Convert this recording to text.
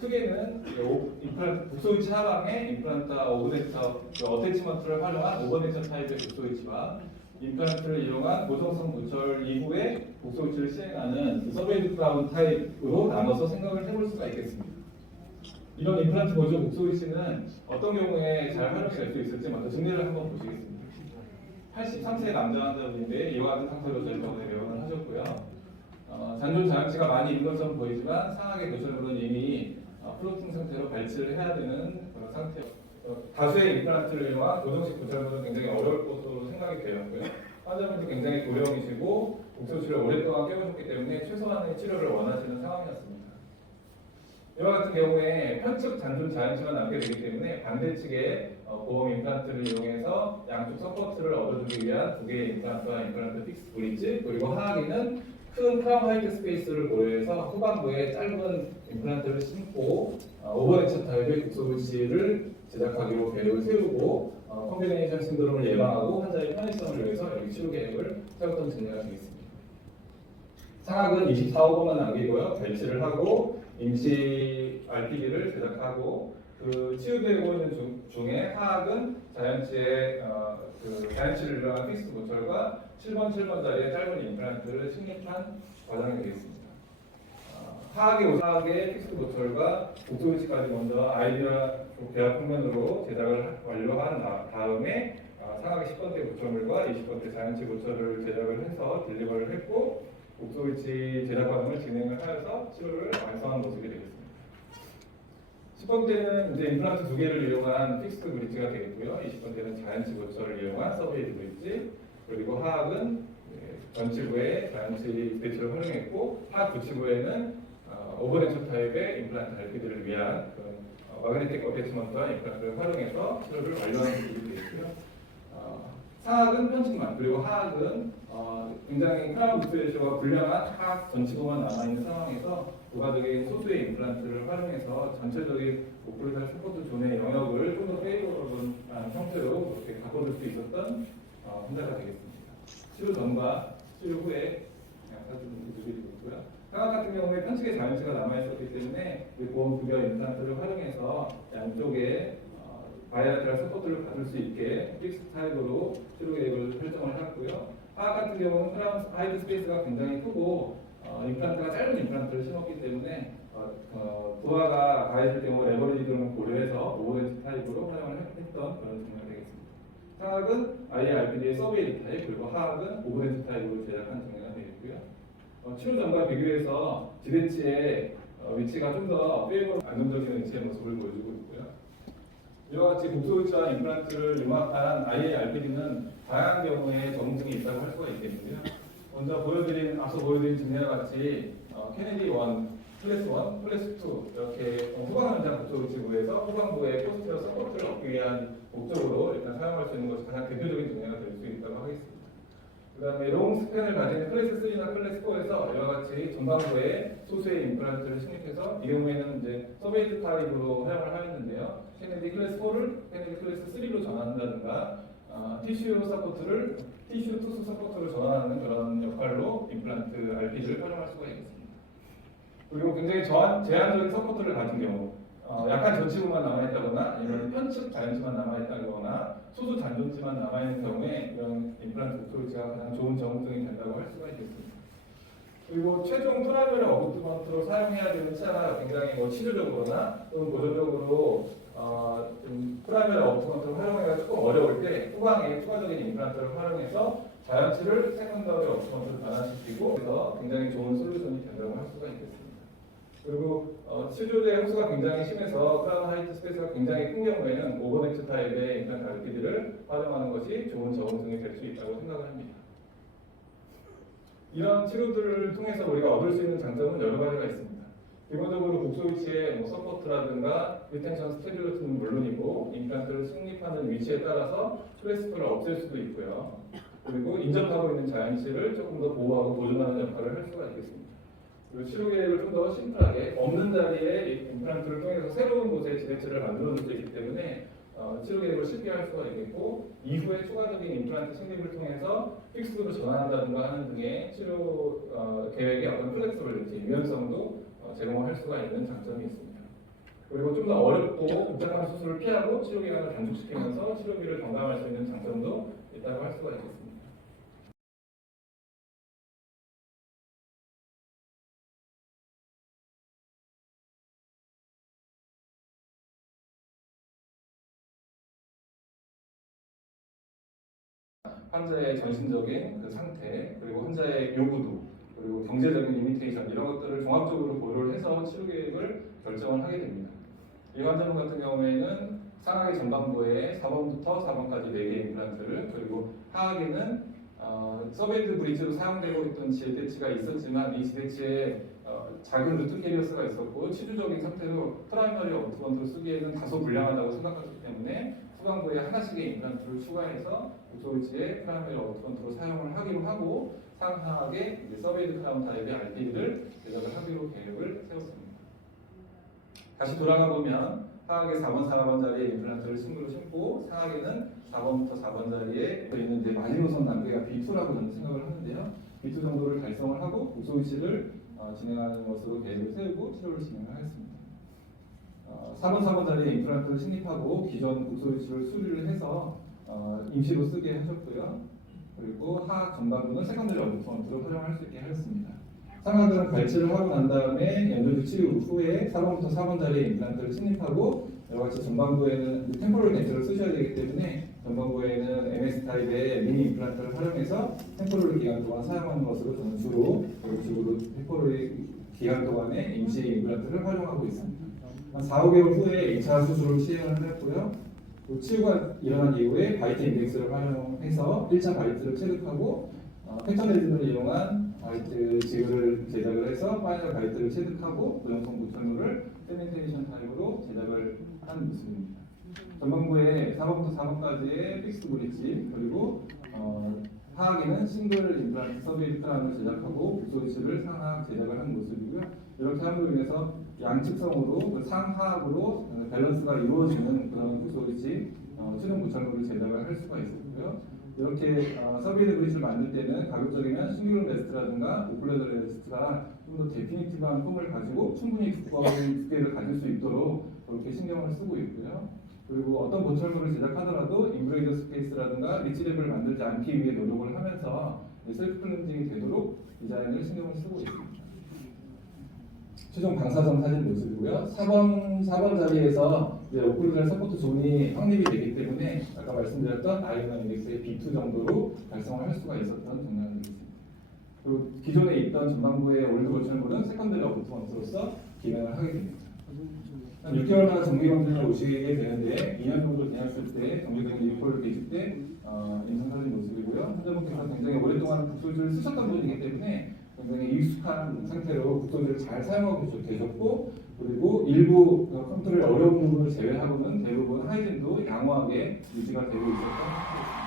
크게는 임플란트 북소위치 하방에 임플란트와 오버렉터 어태치먼트를 활용한 오버렉터 타입의 북소위치와 임플란트를 이용한 고정성 부철 이후에 북소위치를 시행하는 서베이드 크라운 타입으로 나눠서 생각을 해볼 수가 있겠습니다. 이런 임플란트 보조 북소위치는 어떤 경우에 잘 활용이 될 수 있을지 먼저 증례를 한번 보시겠습니다. 83세 남자 환자분인데 이와 같은 상태로 저희 병원에 입원을 하셨고요. 잔존 자양치가 많이 있는 것처럼 보이지만 상하계 교철부는 이미 플로팅 상태로 발치를 해야 되는 그런 상태. 다수의 임플란트를 이용한 고정식 교철부는 굉장히 어려울 것으로 생각이 되었고요. 환자분도 굉장히 고령이시고 북소치를 오랫동안 깨우셨기 때문에 최소한의 치료를 원하시는 상황이었습니다. 이와 같은 경우에 편측 잔존 자양치가 남게 되기 때문에 반대측에 보험 임플란트를 이용해서 양쪽 서포트를 얻어주기 위한 두 개의 임플란트와 임플란트 픽스 브릿지, 그리고 하악에는 큰 크라운 화이트 스페이스를 고려해서 후반부에 짧은 임플란트를 심고 오버렉션 타입의 국소부치를 제작하기로 계획을 세우고 컴비네이션 신드롬을 예방하고 환자의 편의성을 위해서 여기 치료 계획을 세웠던 증례가 되겠습니다. 상악은 24호번만 남기고요. 발치를 하고 임시 RPD를 제작하고 그 치유되고 있는 중에 하악은 자연치의 자연치를 이용한 픽스 보철과 7번짜리의 짧은 임플란트를 식립한 과정이 되겠습니다. 하악의 픽스 보철과 북소위치까지 먼저 아이디어 배합 평면으로 제작을 완료한 다음에 상악의 10번대 보철물과 20번대 자연치 보철을 제작을 해서 딜리버를 했고 북소위치 제작 과정을 진행을 하여서 치료를 완성한 모습이 되겠습니다. 10번째는 이제 임플란트 두 개를 이용한 픽스드 브릿지가 되겠고요. 20번째는 자연치 보철을 이용한 서베이드 브릿지, 그리고 하악은 전치부에 자연치 배치를 활용했고 하악 부치부에는 오버렉션 타입의 임플란트 RPD를 위한 마그네틱 어태치먼트와 임플란트를 활용해서 치료를 완료하는 모습이 되겠고요. 상악은 편측만, 그리고 하악은 굉장히 크라운 빅스레이쇼가 불량한 하악 전치부만 남아있는 상황에서 부가적인 소수의 임플란트를 활용해서 전체적인 오클루탈 서포트 존의 영역을 좀 더 페이버러블한 형태로 이렇게 바꿔줄 수 있었던 환자가 되겠습니다. 치료 전과 치료 후에 사진 드리고 있고요. 상악 같은 경우에 편측의 자연치가 남아있었기 때문에 보험 급여 임플란트를 활용해서 양쪽에 바이라테럴 서포트를 받을 수 있게 픽스 타입으로 치료 계획을 설정을 했고요. 하악 같은 경우는 크라운 하이드 스페이스가 굉장히 크고 임플란트가 짧은 임플란트를 심었기 때문에 부하가 가해질 경우 레버리지 등을 고려해서 오버렉션 타입으로 활용을 했던 그런 증례가 되겠습니다. 상악은 IRPD의 서베이드 타입, 그리고 하악은 오버렉션 타입으로 제작한 증례가 되겠고요. 치료 전과 비교해서 지대치의 위치가 좀 더 페이버 안정적인 위치의 모습을 보여주고 있고요. 이와 같이 북소위치와 임플란트를 융합한 IRPD는 다양한 경우에 적응증이 있다고 할 수가 있겠는데요. 먼저 앞서 보여드린 증례와 같이 케네디 1, 클래스 1, 클래스 2 이렇게 후방 현장 북소위치부에서 후방부의 포스티어 서포트를 얻기 위한 목적으로 일단 사용할 수 있는 것이 가장 대표적인 증례가 될 수 있다고 하겠습니다. 그 다음에 롱 스팬을 가진 클래스 3나 클래스 4에서 이와 같이 전방부에 소수의 임플란트를 식립해서 이 경우에는 이제 서베이드 타입으로 사용을 하였는데요. 케네디 클래스 4를 케네디 클래스 3로 전환한다든가 티슈 서포트를 티슈 투수 서포트로 전환하는 그런 역할로 임플란트 RPD를 활용할 수가 있겠습니다. 그리고 굉장히 제한적인 서포트를 가진 경우 약간 전치부만 남아있다거나 아니면 편측 자연치만 남아있다거나 소수 잔존치만 남아있는 경우에 이런 임플란트 북소위치가 가장 좋은 적응증이 된다고 할 수가 있겠습니다. 그리고 최종 프라이머리 어부트먼트로 사용해야 되는 치아가 굉장히 치료적으로나 또는 보조적으로 좀 프라이머리 어부트먼트를 활용하기가 조금 어려울 때 후방에 추가적인 임플란트를 활용해서 자연치를 세컨더리 어부트먼트로 변화시키고 그래서 굉장히 좋은 솔루션이 된다고 할 수가 있겠습니다. 그리고 치료제 흡수가 굉장히 심해서 크라운 하이트 스페이스가 굉장히 큰 경우에는 오버렉션 타입의 임플란트 RPD를 활용하는 것이 좋은 적응증이 될 수 있다고 생각을 합니다. 이런 치료들을 통해서 우리가 얻을 수 있는 장점은 여러 가지가 있습니다. 기본적으로 북소위치의 서포트라든가 리텐션 스테빌리티는 물론이고 임플란트를 식립하는 위치에 따라서 트레스프를 없앨 수도 있고요. 그리고 인접하고 있는 자연치를 조금 더 보호하고 보존하는 역할을 할 수가 있겠습니다. 그리고 치료 계획을 좀 더 심플하게 없는 자리에 임플란트를 통해서 새로운 곳에 지대치를 만들어줄 수 있기 때문에 치료 계획을 쉽게 할 수가 있겠고 이후에 추가적인 임플란트 식립을 통해서 픽스드로 전환한다든가 하는 등의 치료 계획의 어떤 플렉서빌리티, 유연성도 제공할 수가 있는 장점이 있습니다. 그리고 좀 더 어렵고 복잡한 수술을 피하고 치료 기간을 단축시키면서 치료비를 경감할 수 있는 장점도 있다고 할 수가 있겠습니다. 환자의 전신적인 그 상태, 그리고 환자의 요구도, 그리고 경제적인 리미테이션 이런 것들을 종합적으로 고려를 해서 치료 계획을 결정을 하게 됩니다. 이 환자분 같은 경우에는 상하계 전반부에 4번부터 4번까지 4개 임플란트를, 그리고 하하계는 서베이드 브릿지로 사용되고 있던 지대치가 있었지만 이 지대치에 작은 루트 캐리어스가 있었고 치주적인 상태로 프라이머리 어트먼트로 쓰기에는 다소 불량하다고 생각했기 때문에 후반부에 하나씩의 임플란트를 추가해서 국소위치에 프라이머리 어트먼트로 사용을 하기로 하고 상하하게 서베이드 크라운 타입의 RPD를 제작을 하기로 계획을 세웠습니다. 다시 돌아가 보면 하하계 4번, 4번 자리에 임플란트를 싱글로 심고 상하계는 4번부터 4번 자리에 있는 이제 마지노선 단계가 B2라고 저는 생각을 하는데요. B2 정도를 달성을 하고 국소위치를 진행하는 것으로 계획을 세우고 치료를 진행을 하겠습니다. 4번, 4번 자리에 임플란트를 식립하고 기존 국소위치를 수리를 해서 임시로 쓰게 하셨고요. 그리고 하악 전반부는 세컨더리 어드펀트로 활용할 수 있게 하였습니다. 상하들은 발치를 하고 난 다음에 연조주 치료 후에 4번부터 4번 자리에 임플란트를 식립하고 여러 가지 전반부에는 템포럴 렌즈를 쓰셔야 되기 때문에 전반부에는 MS 타입의 미니 임플란트를 활용해서 템포럴 기간 동안 사용하는 것으로 저는 주로 템포럴 기간 동안에 임시 임플란트를 활용하고 있습니다. 한 4, 5개월 후에 2차 수술을 시행을 했고요. 치유가 일어난 이후에 바이트 인덱스를 활용해서 1차 바이트를 체득하고 패턴 레진을 이용한 바이트 지그를 제작을 해서 파이널 바이트를 체득하고 고정성 보철물을 세멘테이션 타입으로 제작을 한 모습입니다. 전반부에 4번부터 4번까지의 픽스드 브릿지 그리고 하악에는 싱글 임플란트 서베이드 크라운을 제작하고 국소위치를 상하악 제작을 한 모습이고요. 이렇게 함으로 인해서 양측성으로 상하악으로 밸런스가 이루어지는 그런 국소위치 추정 보철물을 제작을 할 수가 있었고요. 이렇게 서베이드 브릿지를 만들 때는 가급적이면 싱귤 레스트라든가 오클레더 레스트가 좀 더 데피니티브한 폼을 가지고 충분히 두께를 가질 수 있도록 그렇게 신경을 쓰고 있고요. 그리고 어떤 보철물을 제작하더라도 인브레이더 스페이스라든가 리치 랩을 만들지 않기 위해 노력을 하면서 셀프 클렌징이 되도록 디자인을 신경을 쓰고 있습니다. 최종 방사선 사진 모습이고요. 4번 자리에서 오클루전 서포트 존이 확립이 되기 때문에 아까 말씀드렸던 아이언 인덱스의 B2 정도로 달성을 할 수가 있었던 정량이 있습니다. 그리고 기존에 있던 전반부의 올드 보철물은 세컨더리 어부트먼트로서 기능을 하게 됩니다. 한 6개월마다 정기 검진을 오시게 되는데 2년 정도 지났을 때 정기적인 리포를 계실 때 인상 사진 모습이고요. 환자분께서 굉장히 오랫동안 국소주를 쓰셨던 분이기 때문에 굉장히 익숙한 상태로 국소주를 잘 사용하고 계셨고 그리고 일부 컨트롤 어려운 부분을 제외하고는 대부분 하이진도 양호하게 유지가 되고 있었던 상태입니다.